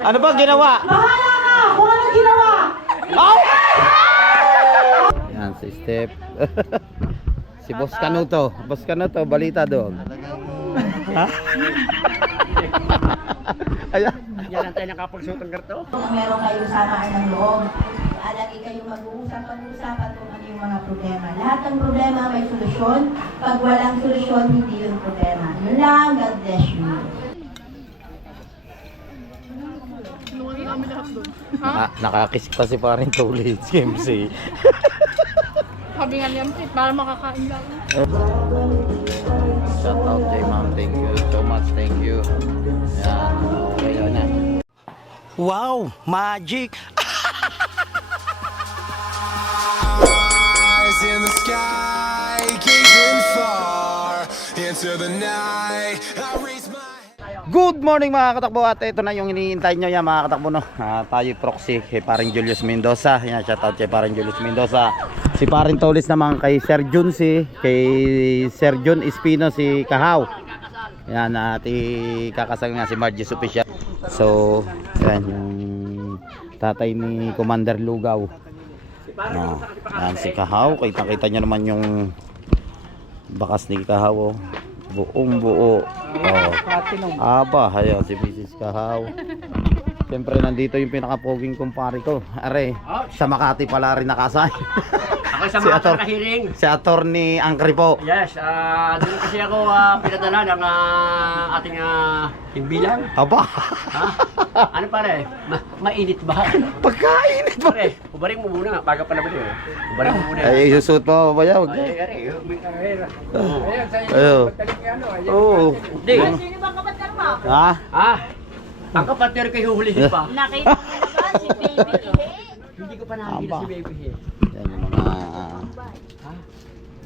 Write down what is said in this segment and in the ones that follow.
Ano ba ginawa? Bahala ka kung anong ginawa. Oh! Yan si Step. Si Boss Canuto. Boss Canuto, balita doon. Ha? Ayan. Yan ang tayo nakapagsutang karto. Kung meron kayong samaan ng loob, lagi kayong mag-uusap-usapan kung ano yung mga problema. Lahat ng problema may solusyon. Pag walang solusyon, hindi yung problema. Yun lang, God bless you. Nakakisip pa si parin tulit si MC. Sabi nga niya, para makakain lang. Shout out kay ma'am, thank you so much, thank you. Yan, okay na. Wow, magic! Eyes in the sky, gazing far into the night. I raise my Good morning mga katakbo, at ito na yung iniintay nyo yan mga katakbo, no? Tayo proxy kay paring Julius Mendoza. Yan, shout out kay paring Julius Mendoza. Si paring Tolis naman kay Sir Jun, kay Sir Jun Espino si Kahaw. Yan, at ikakasal nga si Margie Official. So yan yung tatay ni Commander Lugaw. Yan si Kahaw, kita nyo naman yung bakas ni Kahaw, oh. Buong buo. Oh. Aba, ayan si Mrs. Kahaw. Siyempre nandito yung pinakapoging kumpare ko. Are, sa Makati pala rin nakasay. Ako sa mga nakahiring. Si Attorney Angkri po. Yes, doon kasi ako pinadala ng ating himbilan. Aba. Ha? Ano pare? Mainit ba? Pagkainit ba? Pare, ubaring mo muna. Baga pa naman yun. Ubaring mo muna. Ay, susut mo ba yaw? Ay, may kahira. Ayo. Oo. Hindi. Sino bang kapatid mo? Ha? Ang kapatid kay huhulihin pa. Nakita mo na ba si Baby Ihe? Hindi ko pa nakikita si Baby He. Yan yung mga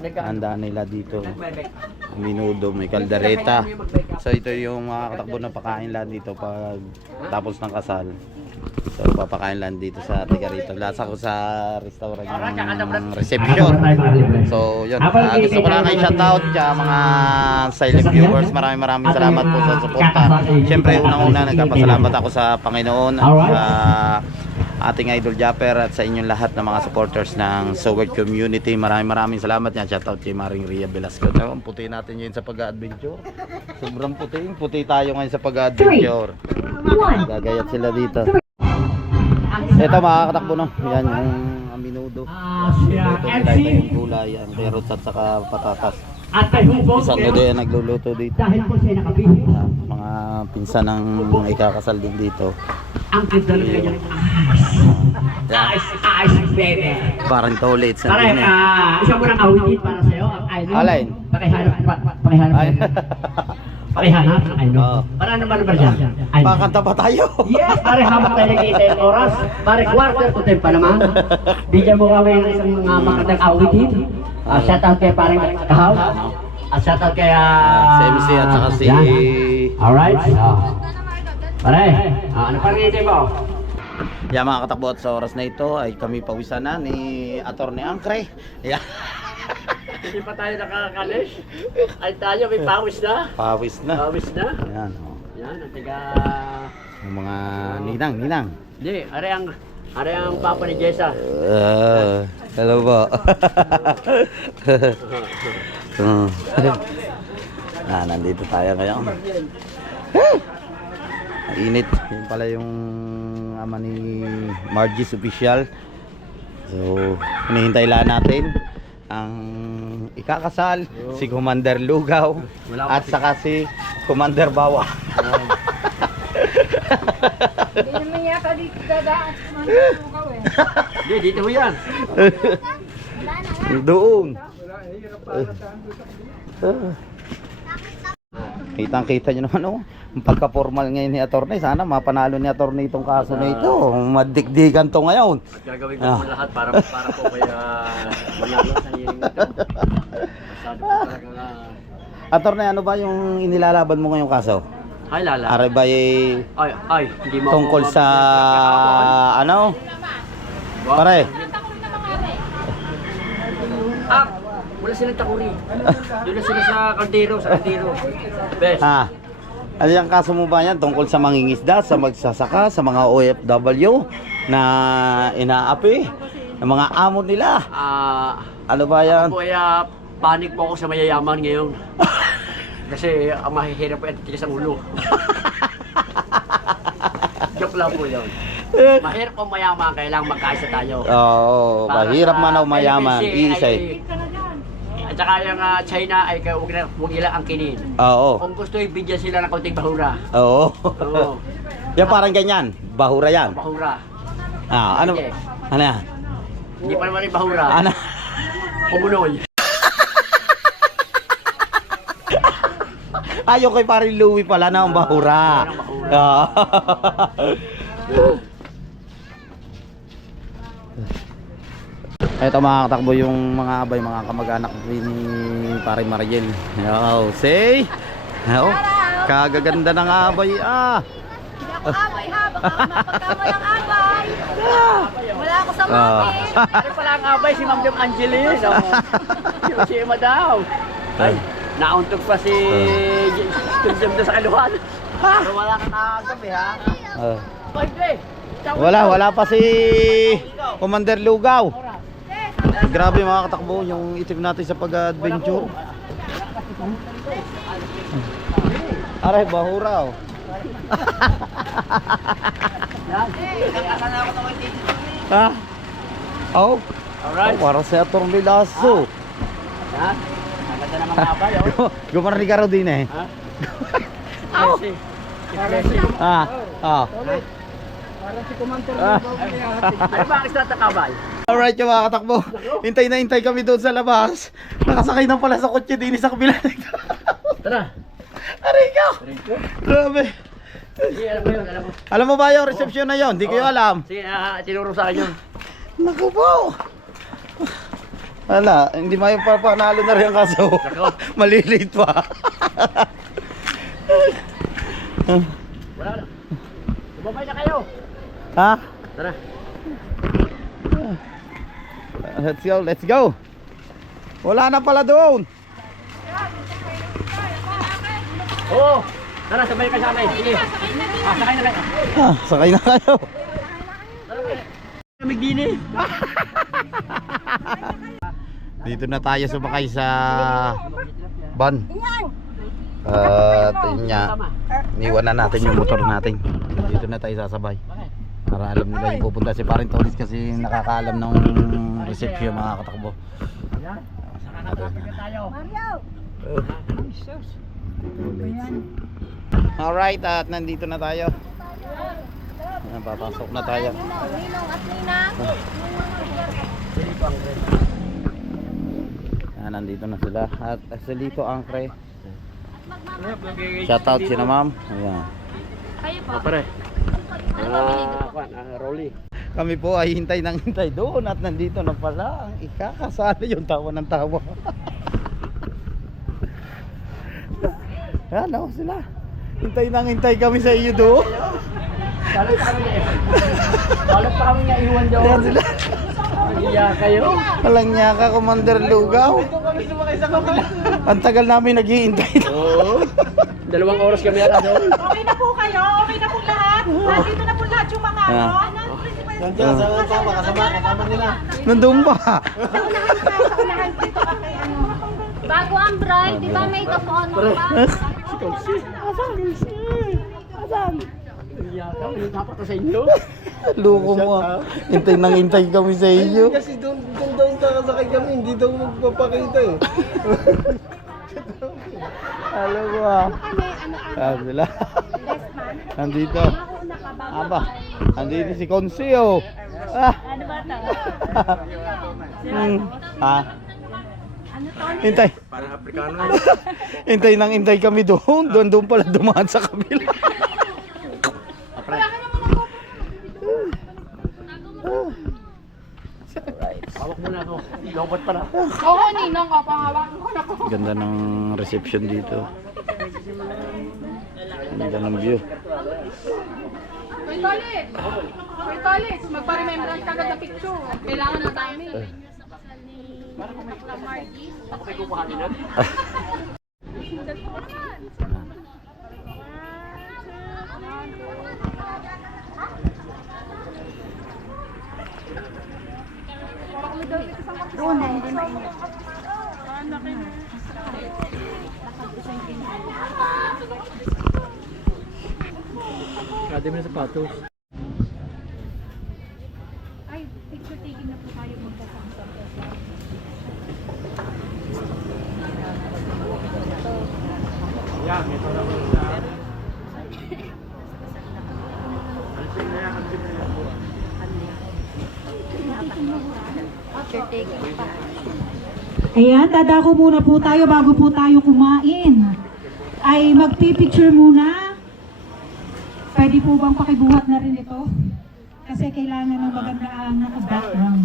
Nagka- handa nila dito. Nagbebek. Minudo, may kaldereta. So ito yung mga katakbo na pakain lang dito pag tapos ng kasal. So papakain lang dito sa Tigarito. Lasa ko sa restaurant yung reception. So yun, gusto ko lang kayo shoutout sa mga silent viewers. Maraming salamat po sa suporta. Siyempre unang-una nagpapasalamat ako sa Panginoon at sa ating Idol Japper at sa inyong lahat ng mga supporters ng Soward Community. Maraming salamat yan. Shoutout kay Maring Ria Velasco. Ang puti natin yun sa pag-adventure. Sobrang puti tayo ngayon sa pag-adventure. Gagayat sila dito. Ito mga katakbo, no? Yan yung minudo. Luto nila ito yung gulay, ang carrots at saka patatas. At kay Hubog, Isang nudo yan nagluluto dito. dahil po siya nakabihis, Mga pinsan ng ikakasal din dito. ang ganda ng kanyang eyes, baby. Parang toilet sa Pare, din isa mo ng awitin para sa'yo, ang I know. Alin? Pakihanap Ay. Pakihanap, I know. Oo. Para naman ba siya? I know. Pakanta pa tayo. Yes, pare, habang tayo nakikita yung oras, pare, quarter to 10 pa naman. Bigyan mo kami ng isang mga magandang awitin. Shout out kay parang Kahaw. Shout out kay Si MC at saka si Alright. Pare, ano pa rin mo? Yan mga katakbo, at sa oras na ito ay kami pawisan na ni Attorney Angkre. Yan. Hindi pa tayo nakakalis. Ay tayo, may pawis na. Pawis na. Pawis na. Yan. Oh. Yan, ang taga... Yung mga ninang. Hindi, are ang papa ni Jessa. Hello po. Nandito tayo ngayon. Init. Yun pala yung ama ni Margie's Official. So, hinihintay lang natin ang ikakasal, si Commander Lugaw at saka si Commander Bawa. Hindi naman yata dito dadaan. Kumanda mo ka eh. Hindi, dito ho yan. Doon. Kitang-kita nyo naman, oh. Ang pagka-formal ngayon ni Attorney, sana mapanalo ni Attorney itong kaso na ito. Madikdikan to ngayon. At gagawin ko po lahat para po kaya manalo sa hearing ito. Masyado po talaga Attorney, ano ba yung inilalaban mo ngayong kaso? Ay, lala. Are ba Ay, hindi mo tungkol sa ano? Pare. Wala silang takuri. Doon na sila sa kaldero, Bes. Ha. Ano yung kaso mo ba yan? Tungkol sa mangingisda, sa magsasaka, sa mga OFW na inaapi, ng mga amo nila. Ano ba yan? Po ay panig po ako sa mayayaman ngayon. Kasi ang mahihirap po ay tigas ang ulo. Joke lang po yun. Mahirap po mayaman, kailangan magkaisa tayo. Oo, mahirap man o mayaman, iisay. At saka yung China ay huwag nila angkinin. Oo. Kung gusto ibigyan sila ng kaunting bahura. Oo. Oo. Yan parang ganyan, bahura yan. Bahura. Ano? Sige. Ano yan? Hindi pa naman yung bahura. Ano? Pumunoy. Ayaw kay paring Louie pala na ang bahura. Oo. Ito mga katakbo yung mga abay, mga kamag-anak ni paring Mariel. Yo, say! Oh, kagaganda ng abay ah. Hindi ako abay ha, baka mapagkama ng abay. Wala ako sa mami. Ano pala ang abay si Ma'am Jom Angelis? Si Emma daw. Ay, nauntog pa si Jom sa kaluhan. Pero wala kang nakagabi ha? Pwede. Wala pa si Commander Lugaw. Grabe mga katakbo yung itim natin sa pag-adventure. Aray, bahura oh. Ha? Oh. Alright. Para sa Tornilaso. Ha? Ang ganda naman ng abay oh. Gumarni ka raw din eh. Ha? Aw! Ano ba ang isda ng abay? Alright yung mga katakbo. Hintay na hintay kami doon sa labas. Nakasakay na pala sa kotse din sa kabila. Tara. Aray ka! Grabe. Sige, alam mo yun, alam mo. Alam mo ba yung reception na yon? Hindi ko alam. Sige, tinuro sa akin yun. Naku po. Wala, hindi mayo pa panalo na rin ang kaso. Malilate pa. Wala na. Sumabay na kayo. Ha? Tara. Let's go. Wala na pala doon. Oo. Tara, sabay ka sa akin. Sige. Sakay na kayo. Sakay na kayo. Magdini. Dito na tayo sumakay sa van. At yun nga, iniwan na natin yung motor natin. Dito na tayo sasabay. Para alam nila yung pupunta si Paring Tonis kasi nakakaalam ng reception mga katakbo. Alright, at nandito na tayo. Papasok na tayo. Ninong at Ninang. Nandito na sila. At Salito Angkre. Shoutout sila ma'am. Ayan. Kayo po. Pare. Ano ba bilhin ko? Rolly. Kami po ay hintay ng hintay doon at nandito na pala ang ikakasala yung tawa ng tawa. Ayan o sila. Hintay ng hintay kami sa iyo doon. Salat pa kami niya. Salat pa kami niya iwan daw. Ayan sila. Iya kayo. Walang niya ka, Commander Lugaw. Ang tagal namin naghihintay doon. Oo. 2 oras kami ata doon. Okay na po kayo? Okay na po lahat? Nandito na po lahat yung mga ano? Nandiyan, kasama nila. Nandun pa. Sa unahan dito ka kay ano? Bago ang bride, di ba may kapono pa? Iya kami dapat sa inyo. Luko mo ah. Hintay nang hintay kami sa iyo. Kasi doon daw nakasakay kami, hindi daw magpapakita eh. Alam ko ah. Sila. Nandito. Aba. Nandito si Conseo. Ah. Ano ba ito? Ha? Hintay. Parang Afrikano. Hintay nang hintay kami doon. Doon pala dumaan sa kabila. Hawak mo na ako. Lobot pa na. Oo, Ninong, papahawakan ko na ko. Ganda ng reception dito. Ganda ng view. Kuya Tolis! Kuya Tolis, magpa-remembrance ka agad ng picture. Kailangan na dami. Ako may kukuhanin na. Doon na, hindi mainit. Pwede mo na sapatos. Ay, picture taking na po tayo magkasama. Ayan, dadako muna po tayo bago po tayo kumain. Ay magpipicture muna. Pwede po bang pakibuhat na rin ito? Kasi kailangan ng magandang naka-background.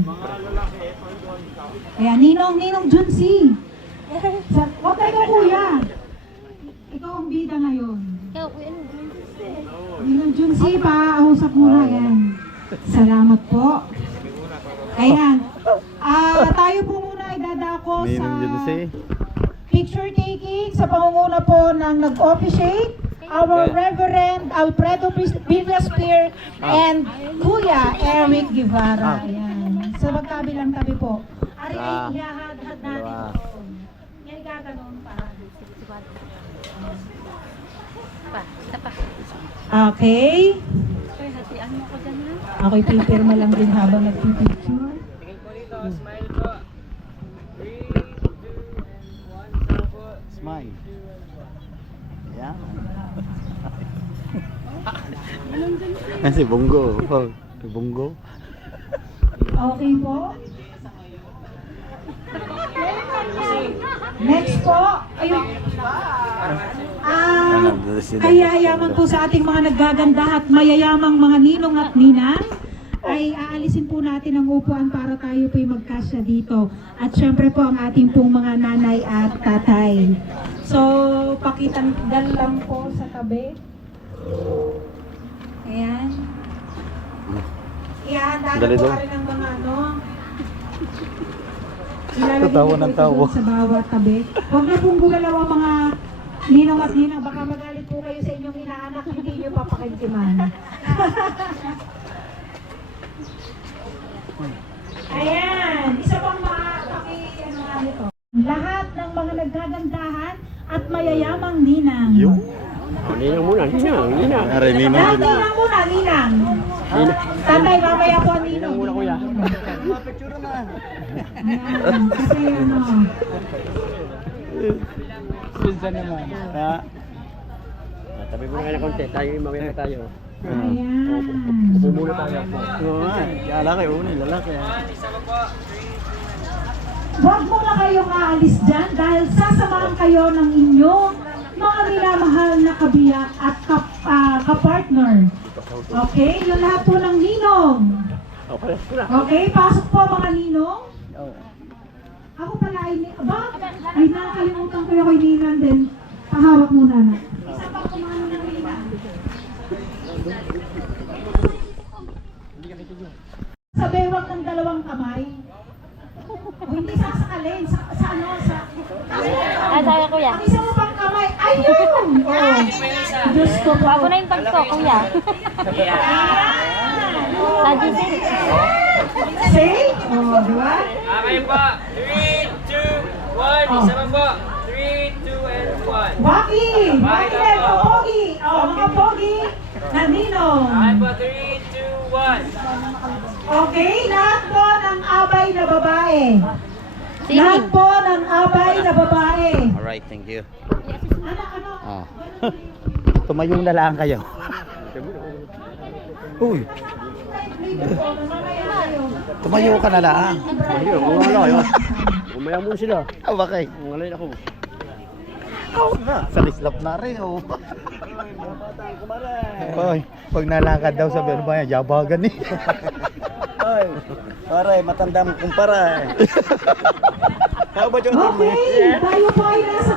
Ayan, Ninong Junsi. Huwag tayo kuya. Ikaw ang bida ngayon. Ninong Junsi, pausap muna. Ayan. Salamat po. Ayan. Tayo po muna ay dadako sa Ninong Junsi. picture taking sa pangunguna po ng nag-officiate, our Reverend Alfredo Villaspear and Kuya Eric Guevara. Ayan. Sa magkabilang tabi po. Ari ay ihahad-had natin ito. Yan gaganon pa. Okay. Okay, pipirma lang din habang nagpipicture. Smile. Ayan. Yan si Bongo. Oh, si Bongo. Okay po. Next po, ayun. Kaya yaman po sa ating mga naggaganda at mayayamang mga ninong at ninang, ay aalisin po natin ang upuan para tayo po'y magkasya dito. At syempre po ang ating pong mga nanay at tatay. So, pakitanggal lang po sa tabi. Ayan. Ihahanda na Dali po daw. rin ang mga ano. Tatawa ng tawa. Sa bawat tabi. Huwag na pong gumalaw ang mga ninong at ninang. Baka magalit po kayo sa inyong inaanak. Hindi nyo papakintiman. Ayan. Isa pang ano nga nito. Lahat ng mga naggagandahan at mayayamang ninang. Ninang muna, ninang. Aray, Ninong Lahat Junsi. ninang muna, ninang. Tatay, mamaya po ang ninang. Ninang muna, kuya. Ayan. Kasi ano. Ha? Tabi mo na ng konti, tayo mamaya pa tayo. Ayan. Upo muna tayo. Oo nga. Lalaki, lalaki. Huwag muna kayong aalis dyan dahil sasamahan kayo ng inyong mga minamahal na kabiyak at kapartner. Okay? Yung lahat po ng ninong. Okay? Pasok po mga ninong. Ako pala ay ay nakalimutan ko yung kay ninang din. Pahawak muna na. Isa pa kumano ng ninang. Sa bewang ng dalawang kamay. O hindi sasakalin. Sa ano? Sabi kuya. Ang isa mo pang kamay. Ayun! Oh. Diyos ko po. Bago na yung bag ko, kuya. Lagi din. Say? Oh, di ba? Okay po. 3, 2, 1. Isa pa po. 3, 2, and 1. Waki! Waki na mga pogi! Oh, mga pogi na ninong. Okay po. 3, 2, 1. Okay, lahat po ng abay na babae. Lahat po ng abay na babae. Alright, thank you. Ano? Ah. Tumayo na lang kayo. Uy, tumayo ka na lang. Wala kayo. Umaya muna sila. Ah, bakit? Ngalay ako. Oo nga, sa lislap na rin, oh. Oy, pag nalakad daw sa berba niya, jabagan eh. Ay, pare, matanda mo kumpara. How about your Okay, tayo po ay nasa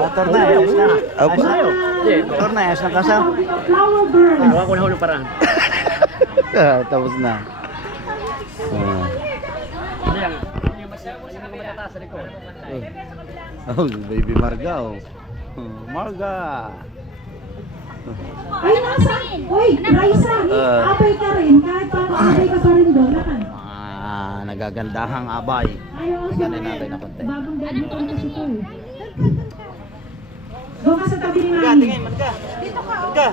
motor na, ayos na. Apa? Motor na, ayos na kasam. flower girl. Gawa ko na hulong parang. Tapos na. Ah. Yung matataas sa likod. Oh, baby Marga, oh. Marga. Ay, nasa. Uy, Raisa, abay ka rin. Kahit paano abay ka pa rin doon. Lakan. Nagagandahang abay. Ayaw ako. Ganun natin na konti. Bagong debut ang kasi ko eh. Doon ka sa tabi ni Mami. Dito ka.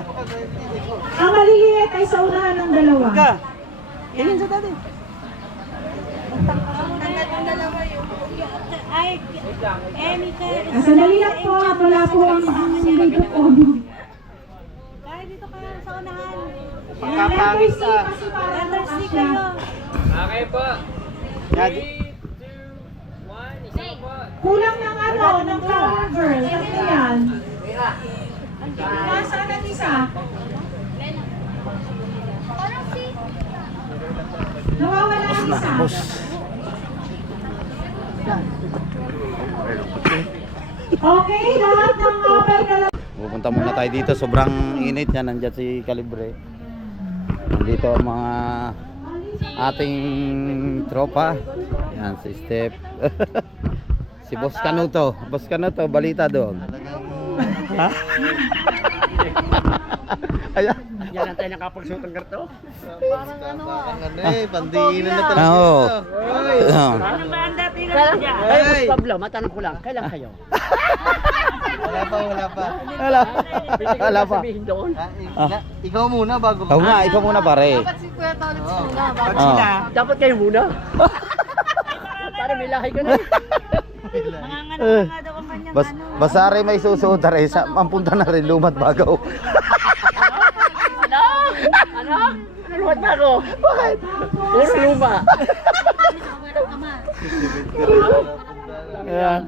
Ang maliliit ay sa unahan ng dalawa. Ilin sa dati. Sandali lang po at wala po ang dito po. Letter C kasi para sa kayo. Okay po. 3, 2, 1. Isa po. Kulang ng ano, ng flower girl. Ano yan? Nasaan ang isa? Nawawala ang isa. Okay, lahat ng abay na lang. Pupunta muna tayo dito. Sobrang init yan. Nandiyan si Calibre. Nandito ang mga ating tropa. Yan, si Steph. Si Boss Canuto. Boss Canuto, balita doon. Ha? Ayan. Yan ang tayo nakapagsuot ng karto. Pandiinan na talaga. Oo. Ay, Boss Pablo, matanong ko lang. Kailan kayo? Wala pa. Wala pa. Sabihin doon. Ikaw muna bago Oo nga, ikaw muna pare. Dapat si Kuya Tolit muna. Pag Oo. sila, dapat kayo muna. Para may lahi ka na. Basari may susuot na rin. Ang punta na rin lumat bagaw. Ano? Ano? Ano lumat ba ako? Bakit? Puro luma. Ayan.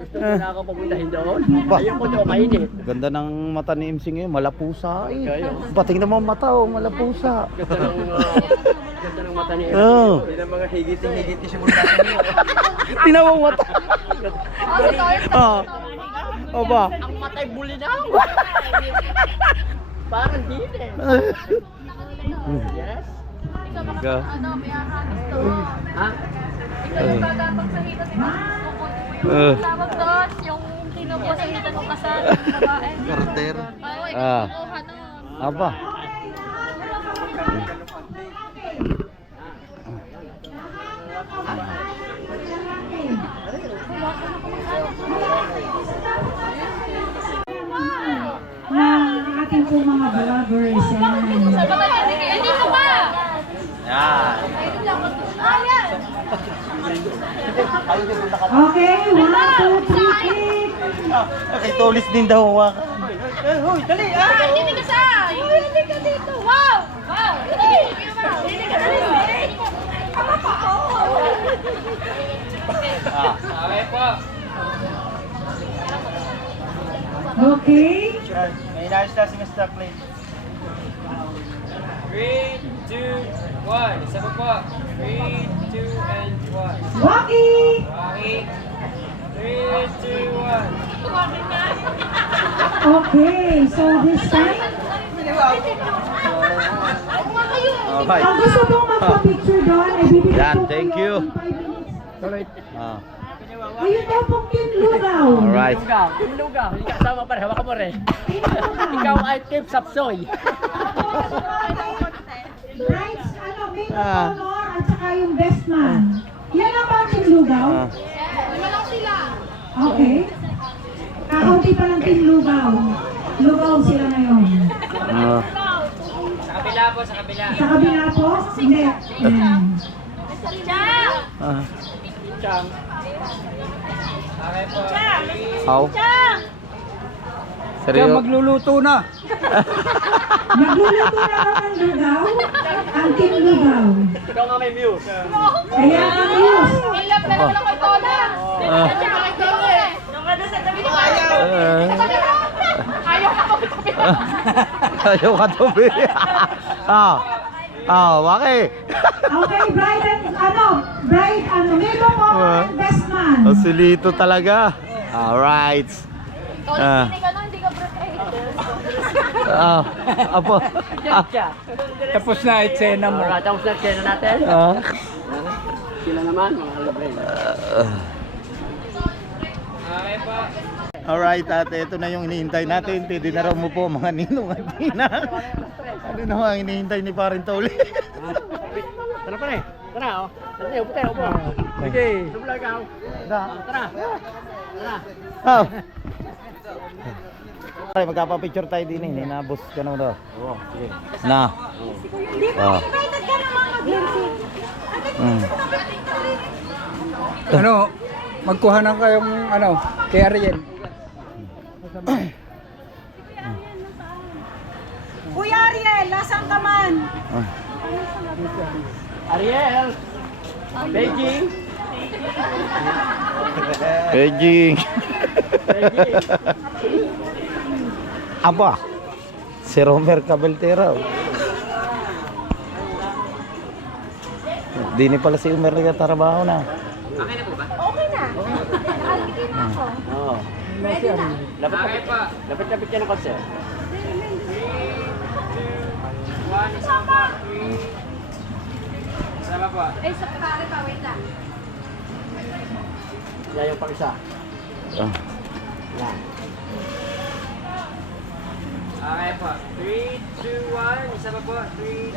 Gusto mo na ako papuntahin doon? Ba? Ayoko doon, mainit. Ganda ng mata ni MC ngayon, malapusa. Kayo. Pating naman mata, oh, malapusa. Ganda ng mata niya. Oo. Yan ang mga higit-higit siya muna sa inyo. Tinawang mata. Oo. Oba. Ang matay bulinaw. Parang dito eh. Yes? Ga. Ano, may ahagis to. Ha? Ikaw yung gagapang sa hita ni tawag doon, yung kinupo sa hita ng kasal, yung babae. Carter. Oo, ikaw Ah. kumuha nun. Aba. Na ating po mga vloggers. Yan. Dito pa! Yan. Okay, 1, 2, 3, kick! Okay, tulis din daw hawakan. Hindi ka sa! Hindi ka dito! Wow! Wow! Hindi ka dali! Ama pa! Okay po. Okay. May inayos na si Mr. Clay. 3, 2, 1. Isa pa po. 3, 2, and 1. Waki! Okay. 3, 2, 1. Okay, so this time, Okay. ang gusto mong magpa-picture doon, ay bibigyan Yan, ko thank kayo you. ng 5 minutes. Ah. Ayun daw pong kinlugaw. Alright. Lugaw. Yung lugaw. Hindi ka kasama pare. Hawakan mo rin. Ikaw ay Cape Sapsoy. Brides, ano, maid of honor at saka yung best man. Yan ang bang kinlugaw? Ah. Lima lang sila. Okay. Kakaunti pa ng kinlugaw. Lugaw sila ngayon. Ah. Sa kabila po, sa kabila. Sa kabila po? Hindi. Ayan. Ah. Chang. Okay po. How? Seryo? magluluto na. Nagluluto na lang ng lugaw. Ang kinlugaw. Ikaw nga may views. Kaya ang news. Ilan na lang kay Tola. Kay Tola. Ayaw ka kapit-kapit. Ayaw ka tubi. Bakit? Okay, bride and maid of honor and best man. Osilito talaga. Alright. Tola, hindi ka na, hindi ka prepare. Apo. Tapos na eksena mo. Alright, tapos na eksena natin. Sila naman, mga libre. Okay po. Alright, at ito na yung hinihintay natin. Pwede na raw mo po mga ninong at nina. Ano na ang hinihintay ni Parin Toli? Tara pa rin. Tara, oh. Tara, upo tayo, upo. Sige. Sumula ikaw. Tara. Tara. Oh. Ay, magkapapicture tayo din eh. Ninabos ka naman daw. Oo, sige. Na. Di ba invited ka naman mag-Glency? Ano, magkuha na kayong ano, kay Ariel. Kuya Ariel, nasaan ka man? Ariel. Beijing. Beijing. Beijing. Aba. Si Romer Cabeltero. Di ni pala si Umer nagtatrabaho na. Okay na. Nakalikin na ako. Oo. Lapit-lapit ka ng concert. 3, 2, 1, isama pa. 3. Isama pa. Ay, sa pare pa, wait lang. Yan yung pang isa. Ah. Yan. Okay po. 3, 2, 1. Isa pa po. 3, 2,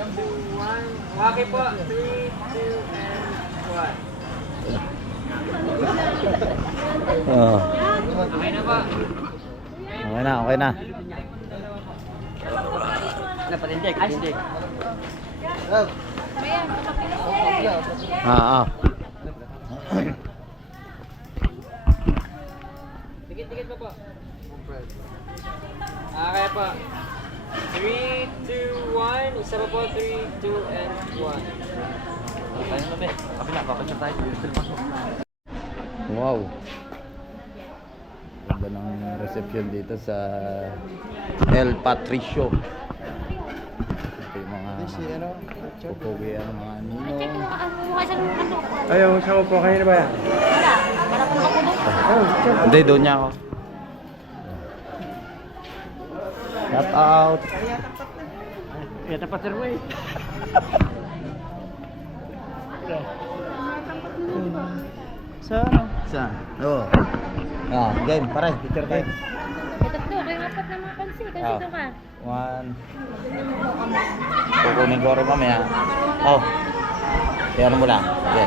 1. Okay po. 3, 2, and 1. Oh. Okay na po. Okay na, okay na. Patindig, patindig. Ah. Dikit-dikit pa po. Okay po. 3, 2, 1. Isa pa po. 3, 2, and 1. Tayo na ba? Kapila, papasya tayo. Wow. Ganda ng reception dito sa El Patricio. Ito yung mga pupuwi ang mga ninong. Mukha siya nung kato. Ayaw, siya po kayo na ba yan? Wala. Wala pa ako doon. Hindi, doon niya ako. Shout out. Kaya tapat sir mo eh. Saan? Oo. Ah, game, pare, picture tayo. Tatlo, kayo apat na mga pansi. Kasi Ah. ito ka. 1. Kukunin ko rin mamaya. Oh. Kaya mo lang. Okay.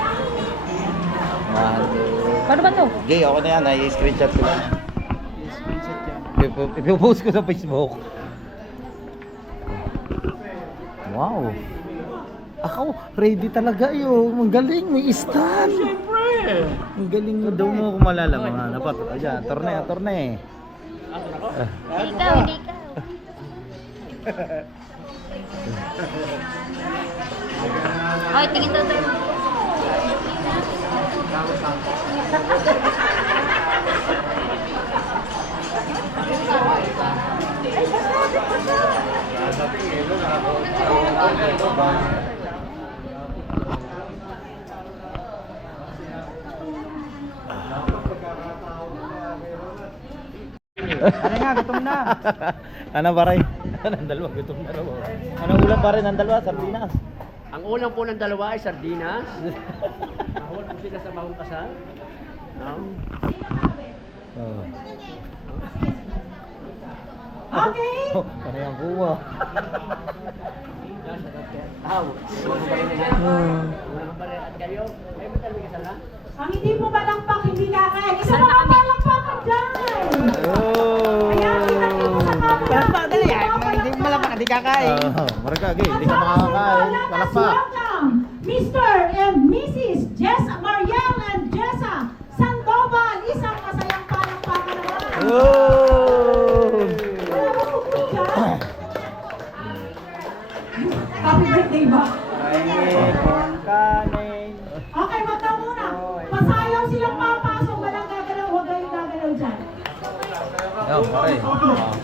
1, 2. Paano ba to? Okay, ako na yan. I-screenshot ko lang. Ipopost ko sa Facebook. Wow. Ako, ready talaga yun. Ang galing, may stand. Siyempre. Ang galing mo daw mo kung malala mga dapat. Ayan, torne. Ikaw, hindi ikaw. Okay, tingin to. Ano nga, gutom na. Ano ba rin? Ang dalawa, gutom na raw. Anong ulam pa rin ang dalawa? Sardinas. Ang ulam po ng dalawa ay sardinas. Mahal po sila sa mahong kasal. No? Oh. Okay. Ano yung kuha? Aw, wala ka pa rin na. Wala ka pa rin. At kayo, ay ba't talaga kasal na? Ang hindi mo malakpak, hindi kakain. Isa pa ka malakpakan dyan. Oh! Ayan, pinagin mo sa camera. Dali yan, hindi mo malapang, hindi kakain. Maragage, hindi ka makakakain. Let us Palakpak. welcome Mr. and Mrs. Jessa Mariel and Jessa Sandoval. Isang masayang palakpakan naman. Oh! Wala ba bukod dyan? Happy birthday ba? Okay, mata muna. Pasayaw silang papasok. Walang gagalaw. Huwag kayong gagalaw dyan. Yo, pare.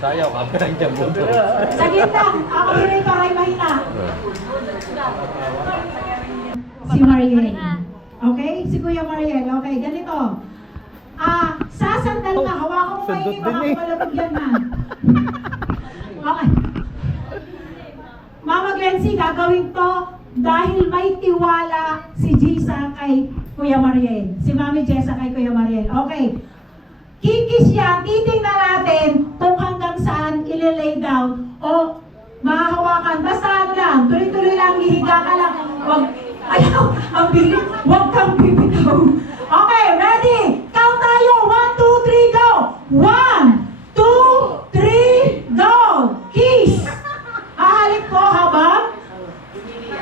Sayaw ka pa rin dyan buto. Sa gitna. Ako rin para mahina. Si Mariel. Okay? Si Kuya Mariel. Okay, ganito. Sasandal na. Hawakan mo maigi. Baka malabog yan na. Okay. Mama Glency, gagawin to dahil may tiwala si Jessa kay Kuya Mariel. Si Mami Jessa kay Kuya Mariel. Okay. Kikis yan, titingnan natin kung hanggang saan ililay down o mahahawakan. Basta ano lang, tuloy-tuloy lang, hihiga ka lang. Wag, ayaw, ang bilis, wag kang bibitaw. Okay, ready? Count tayo. 1, 2, 3, go! 1, 2, 3, go! Kiss! Hahalik po habang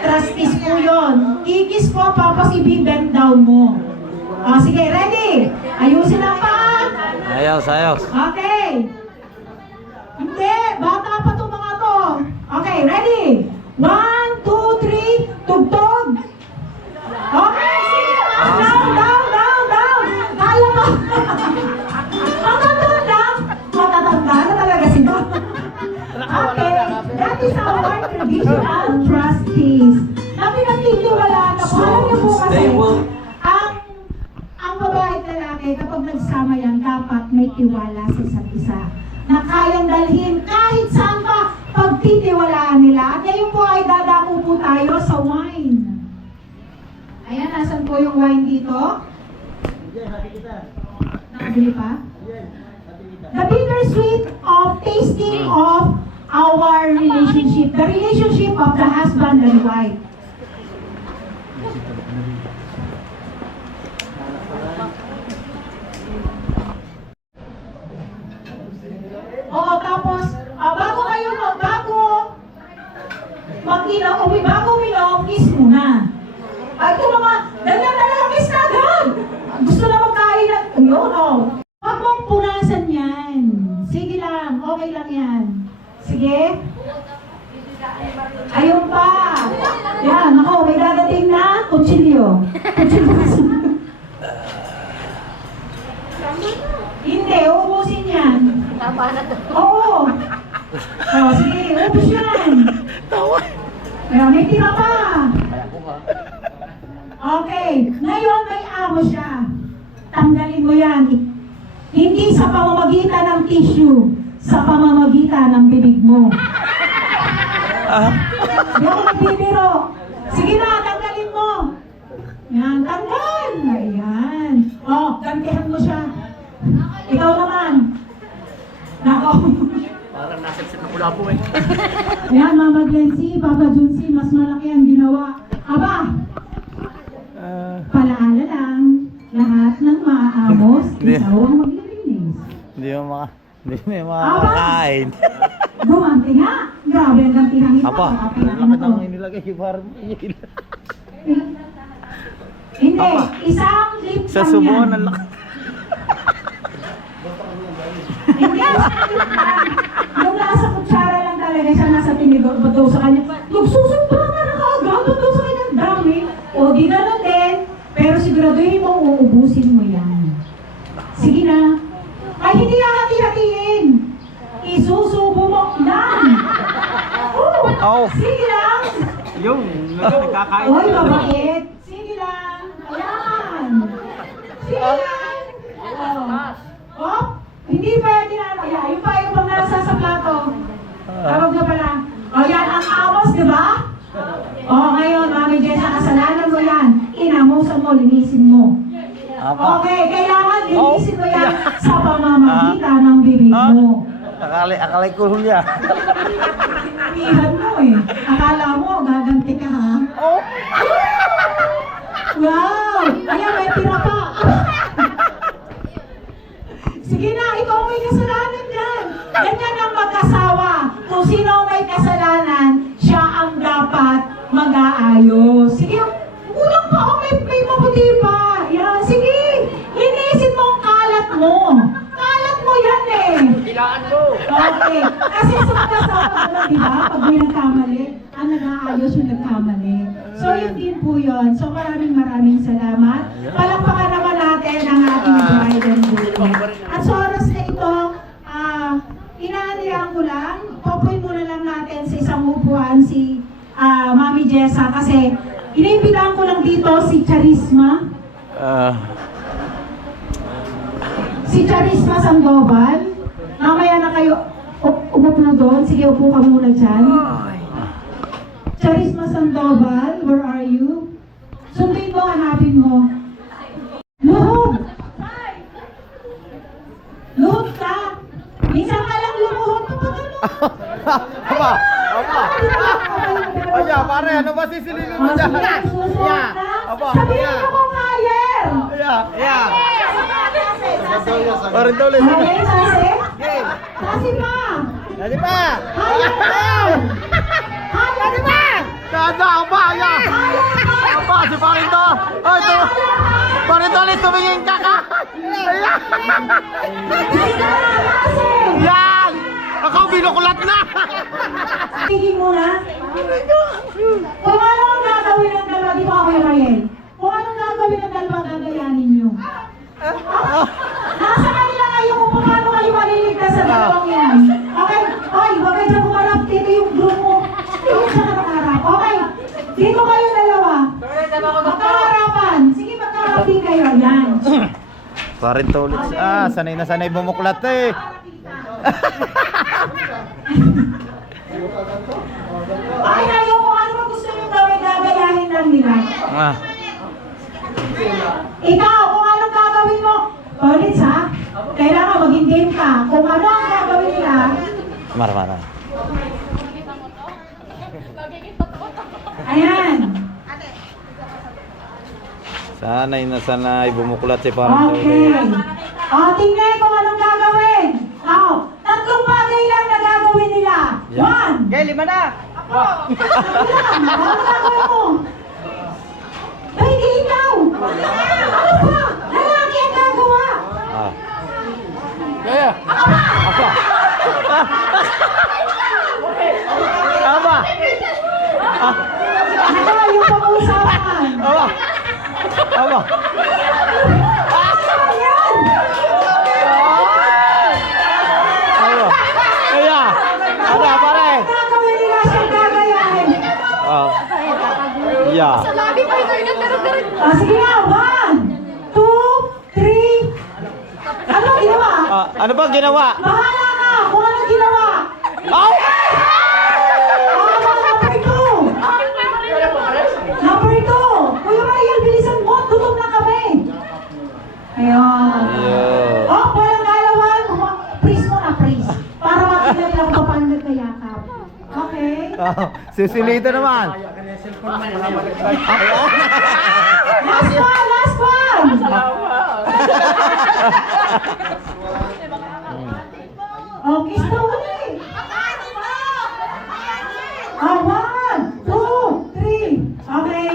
trusties po yun. Kikis po, tapos i-bend down mo. O, sige, ready? Ayusin ang paa. Ayos, ayos. Okay. Hindi, bata pa itong mga to. Okay, ready? 1, 2, 3, tugtog. Okay, sige. Down, down, down, down. Kaya mo. Hanggang doon lang. Matatanda na talaga sila. Okay, that is our traditional trustees. Na pinagtitiwala na po. Alam niyo po kasi, ang babae at lalaki, kapag nagsama yan, dapat may tiwala sa isa't isa. Na kayang dalhin kahit saan pa pagtitiwalaan nila. At ngayon po ay dadako po tayo sa wine. Ayan, nasan po yung wine dito? Nakabili pa? The bittersweet of tasting of our relationship. The relationship of the husband and wife. Oo, tapos, bago uminom, kiss muna. Ay, ito naman, ganyan talaga, kiss na agad. Gusto na magkain na, yun, oh. Huwag mong punasan yan. Sige lang, okay lang yan. Sige. Ayun pa. Yan, ako, may dadating na kutsilyo. Hindi, ubusin yan. Tama na to. Oo. Oh, sige, ubus yan. Ayan, may tira pa. Okay, ngayon may amo siya. Tanggalin mo yan. Hindi sa pamamagitan ng tissue, sa pamamagitan ng bibig mo. Hindi ako nagbibiro. Sige na, tanggalin mo. Yan, tanggal. Ayan. Oh, gantihan mo siya. Ikaw naman. Nako. Parang nasipsip na pula po eh. Ayan, Mama Glency, Papa Junsi, mas malaki ang ginawa. Aba! Palaala lang, lahat ng maaamos, ikaw ang maglilinis. Hindi mo makakain. Gumanti nga. Grabe ang gantihan ito. Apa, Kapilaki na to. inilagay parang Hindi, Apa. isang lip sa lang subo yan. ng laki. Hindi, yung nasa kutsara lang talaga siya, nasa tinidor ba daw sa kanya. Nagsusumpa ka na kaagad, ba daw sa kanya, dami. O di ganun din, pero siguraduhin mo, uubusin mo yan. Sige na. Ay, hindi hati-hatiin. Isusubo mo lang. Oh. Sige lang. Yung, nagkakain. Oy, mabait. Sige lang. Ayan. Sige lang. Oh, hindi pwede na. Ayan, yung pa yung mga nasa sa plato. Tawag na pala. O yan, ang amos, di ba? O, ngayon, Mami Jessa, kasalanan mo yan. Inamusan mo, linisin mo. Apa. Okay, kailangan linisin mo yan sa pamamagitan ng bibig mo. Akalay ko hulya. Ihan mo eh. Akala mo, gaganti ka ha? Oh! Wow! Ayan, may tira pa. Sige na, ikaw may kasalanan dyan. Ganyan ang mag-asawa. Kung sino may kasalanan, siya ang dapat mag-aayos. Sige, kulang pa ako, may mabuti pa. Yan, sige. Linisin mo ang kalat mo. Kalat mo yan eh. Kailangan mo. Okay. Kasi sa mag-asawa, di ba? Pag may nagkamali, ang nag-aayos yung nagkamali. So, yun din po yun. So, maraming salamat. Palakpakan naman natin ang ating bride and groom. At sa oras na ito, inaanihan ko lang, popoy muna lang natin sa isang upuan si Mami Jessa kasi iniimbitahan ko lang dito si Charisma. Si Charisma Sandoval. Mamaya na kayo umupo doon. Sige, upo ka muna dyan. Charisma Sandoval, where are you? Sundin mo, hanapin mo. Luhog! Aba! Aba! Aya, pare, ano ba sisilipin mo dyan? Aba! Sabihin mo kung higher. Aya! Pare, tuloy. Okay, kasi? Kasi pa. Dali pa! Higher down. Higher pa. Dada, aba! Aya! Aba, si pare to! Ay, to! Pare to, ulit tumingin ka ka! Aya! Yan! Ako binukulat na! Tingin muna. Kung ano ang gagawin ng dalawa, di ba ako yung Mariel? Kung anong gagawin ng dalawa, gagayanin nyo. Nasa kanila kayo kung paano kayo maliligtas sa dalawang yan. Okay? Okay, huwag kayo dyan kumarap. Dito yung group mo. Dito sa nakaharap. Okay? Dito kayo dalawa. Magkaharapan. Sige, magkaharapin kayo. Yan. Pare to ulit. Sanay na sanay bumuklat eh. Ay, kayo kung ano ba gusto nyo gawin, gagayahin lang nila. Ikaw, kung anong gagawin mo, ulit ha, kailangan maging game ka. Kung ano ang gagawin nila, Mara. ayan. Sanay na sanay bumuklat si pare to Okay. ulit. Tingnan kung anong gagawin. Tatlong bagay lang na gagawin nila. Yeah. 1. Okay, 5 na. Anong gagawin mo? Ay, hindi ikaw. Ano ba? Lalaki ang gagawa. Kaya. Aba. Ano yung pag-uusapan? Aba. Ayan! Kaya. Ano pare? Gagawin nila siyang gagayahin. Yeah. Labi pa ito yung darag-darag. Sige nga, 1, 2, 3. Ano ginawa? Ano ba ginawa? Bahala ka kung ano ginawa. Oh! Number 2. Number 2. Kuya Mariel, bilisan mo. Tutok na kami. Ayun. Walang galawan. Freeze mo na, freeze. Para makita nila kung paano nagkayakap. Okay? Sisilito naman. Last one, last one. Okay, so uli. 1, 2, 3. Okay.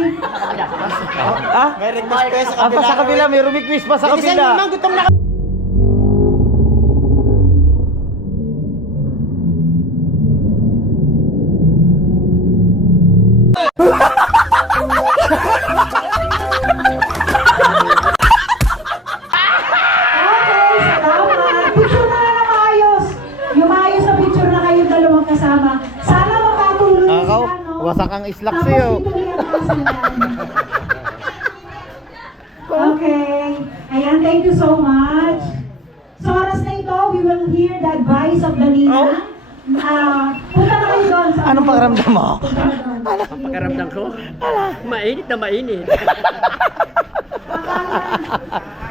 May request pa sa kabila. Sa kabila, may request pa sa kabila. Okay, salamat. Picture na lang na maayos. Yung maayos na picture na kayong dalawang kasama. Sana makatulong Ako, sila, no? wasak ang islak Tapos sa'yo. ituloy ang sila. Okay. Ayan, thank you so much. Sa oras na ito, we will hear the advice of the Nina. Punta na kayo doon. Anong pakiramdam mo? Pagkaramdam ko? Mainit na mainit.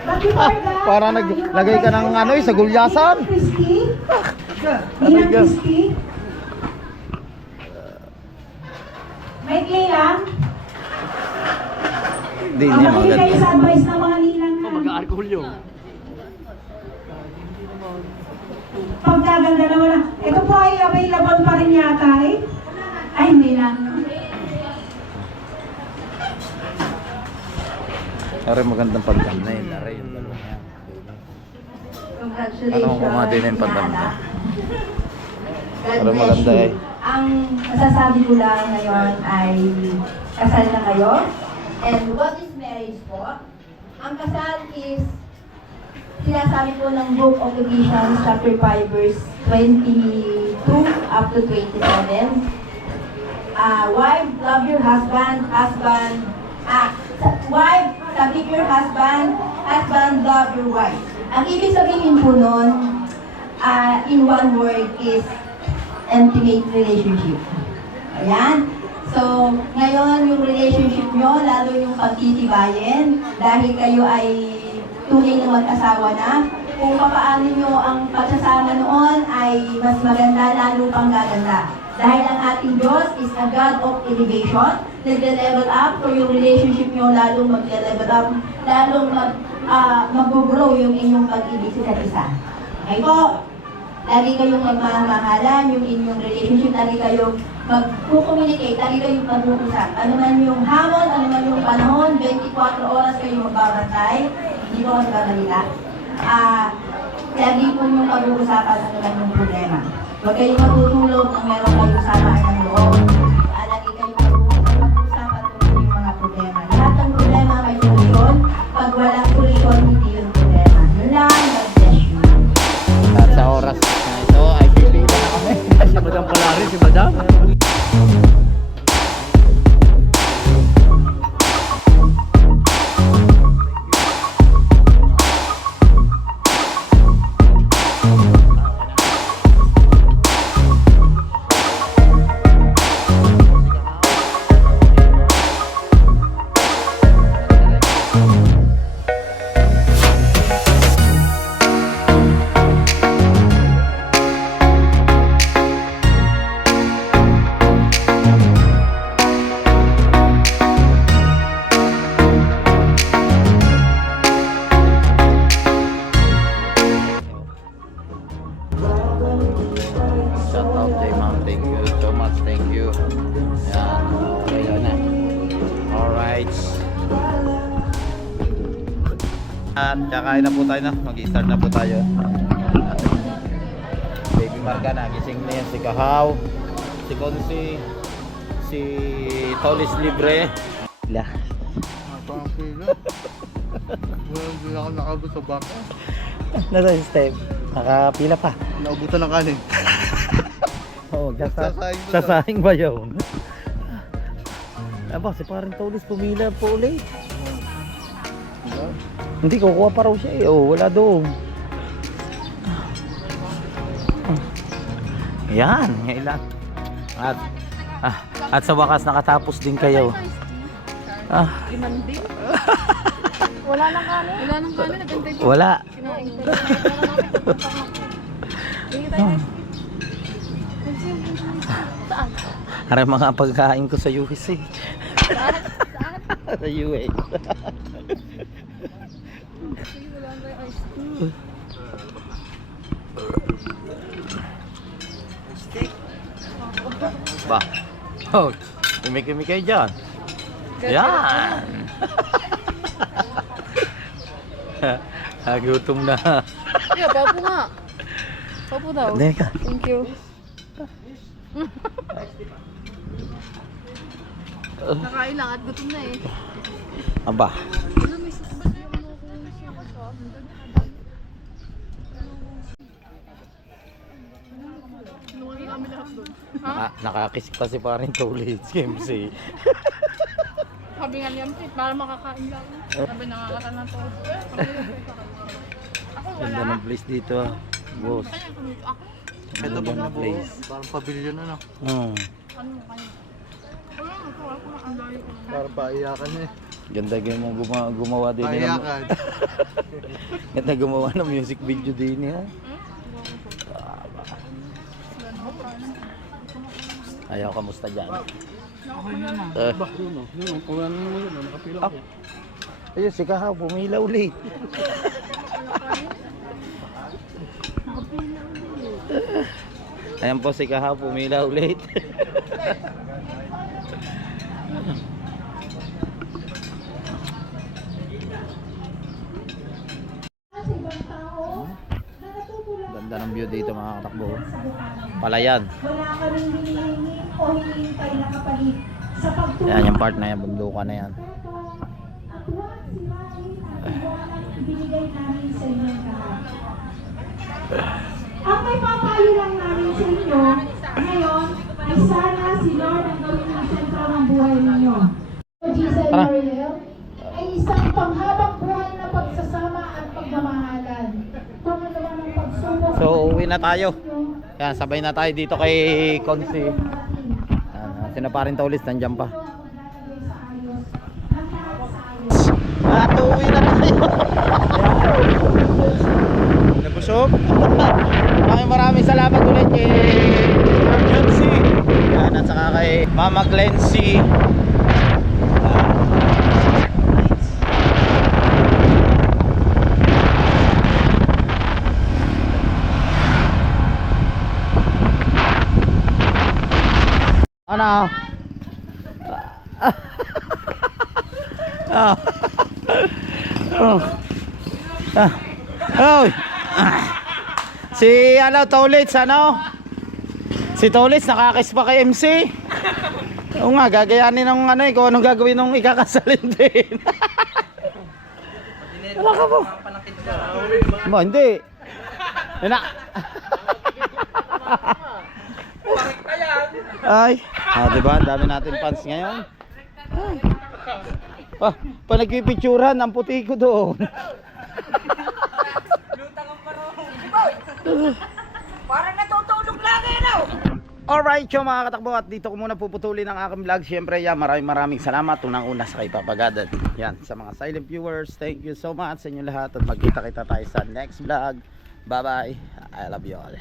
But before that, Para naglagay ka ng ano, sa gulyasan. Christy. Nina Christy. May play lang. Hindi Makinig kayo maganda. sa advice ng mga ninang na. Mag-alcohol yun. Pagkaganda naman na. Ito po ay available pa rin yata eh. Ay, hindi na. Aray, magandang pandam na yun. Aray, yung dalawa niya. Congratulations. Ano kung kumati na yung pandam na? God Aray, bless maganda you. eh. Ang masasabi ko lang ngayon ay kasal na kayo. And what is marriage po? Ang kasal is sinasabi po ng Book of Ephesians chapter 5 verse 22 up to 27. Wife, love your husband. Wife, submit your husband. Husband, love your wife. Ang ibig sabihin po nun, in one word is intimate relationship. Ayan. So, ngayon yung relationship nyo, lalo yung pagtitibayin, dahil kayo ay tunay na mag-asawa na. Kung paano nyo ang pagsasama noon ay ay mas maganda, lalo pang gaganda. Dahil ang ating Diyos is a God of elevation, nagde-level up, so yung relationship nyo lalong magde-level up, lalong mag-grow yung inyong pag-ibig sa isa. Okay po? Lagi kayong magmamahalan, yung inyong relationship, lagi kayong mag-communicate, lagi kayong mag-uusap. Ano man yung hamon, ano man yung panahon, 24 oras kayong magbabantay, hindi ko magbabalita. Lagi po yung pag-uusapan ano man yung problema. Huwag kayong matutulog kung meron kayong samaan ng loob. Lagi kayong mag-uusapan kung yung mga problema. Lahat ng problema may solusyon. Pag walang solusyon, hindi yung problema. Yun lang, God bless you. At sa oras na ito ay pipila na kami. Si Madam pala rin, si Madam. Shout out kay ma'am. Thank you so much. Thank you. Yan. Okay na. Alright. At kakain na po tayo na. Mag-start na po tayo. Baby Marga na. Gising na yan. Si Kahaw. Si Konsi. Si Tolis Libre. Lah. Hindi ako nakabot sa baka. Nasa step. Nakapila pa. Naubutan ng kanin. Oo, Sasaing ba sasaing ba yun? Aba, si parang Tolis pumila po ulit. Hindi, kukuha pa raw siya eh. Oh, wala doon. Yan, ngailan. At sa wakas nakatapos din kayo. Limanding. Wala nang kanin. Wala nang kanin. Nagantay po. Wala. Kinain ko. Hindi tayo ice cream. Saan? Aray mga pagkain ko sa US eh. Saan? Sa US. Wala nang ice cream. Ba? Oh, imik-imik kayo dyan. Yan. Gutom na. Yeah, papo nga. Papo daw. Teka. Thank you. Nakain lang at gutom na eh. Aba. Ano, may sasabay yung ano ko siya ka siya. Nungagi kami lahat doon. Ha? Nakakis pa si paring Tolis, MC. Sabi nga niya, para makakain lang. Sabi nakakata na to. Ako wala. Ganda ng place dito ah. Boss. Kaya kami ako. Ganda ng place. Parang pavilion ano. Hmm. Ano kayo? Wala nga ito. Ako na ang layo ko. Parang paiyakan niya eh. Ganda mo gumawa din ng Paiyakan. ganda gumawa ng music video din ha. Ayaw, kamusta dyan? Ayun, si Kahaw, pumila ulit. Ayan po si Kahaw, pumila ulit. Ganda ng view dito mga katakbo. Palayan. Wala kaming hinihingi o hinihintay na kapalit sa pagtulong. Yan yung part na yan, bundukan na yan. At huwag simahin at iwanan ibinigay namin sa inyong lahat. Ang may papayo lang namin sa inyo ngayon ay sana si Lord ang gawin ng sentro ng buhay ninyo. Jesus Tara. Ariel ay isang panghabang buhay na pagsasama at pagmamahalan. Kung ano man ang pagsubok. So uwi na tayo. Yan, sabay na tayo dito kay Konsi. Sinaparin Tolis, nandiyan pa. At uwi na tayo. Nabusog? Maraming salamat ulit kay Emergency. Yan, at saka kay Mama Glency. Ano? Ah. Oh. Ah. Oh. Si ano, Tolits, ano? Si Tolits nakakis pa kay MC. Oo nga, gagayanin ng ano, kung anong gagawin nung ikakasalin din. Wala ka po. Ba, hindi. Ina. Ay, diba? Ang dami natin fans ngayon. Pa nagpipicturan, ang puti ko doon. Parang natutulog lang eh, Alright, so mga katakbo, at dito ko muna puputulin ang aking vlog. Siyempre, maraming salamat. Unang-una sa kay Papagadan. Yan, sa mga silent viewers, thank you so much sa inyo lahat. At magkita-kita tayo sa next vlog. Bye-bye. I love you all.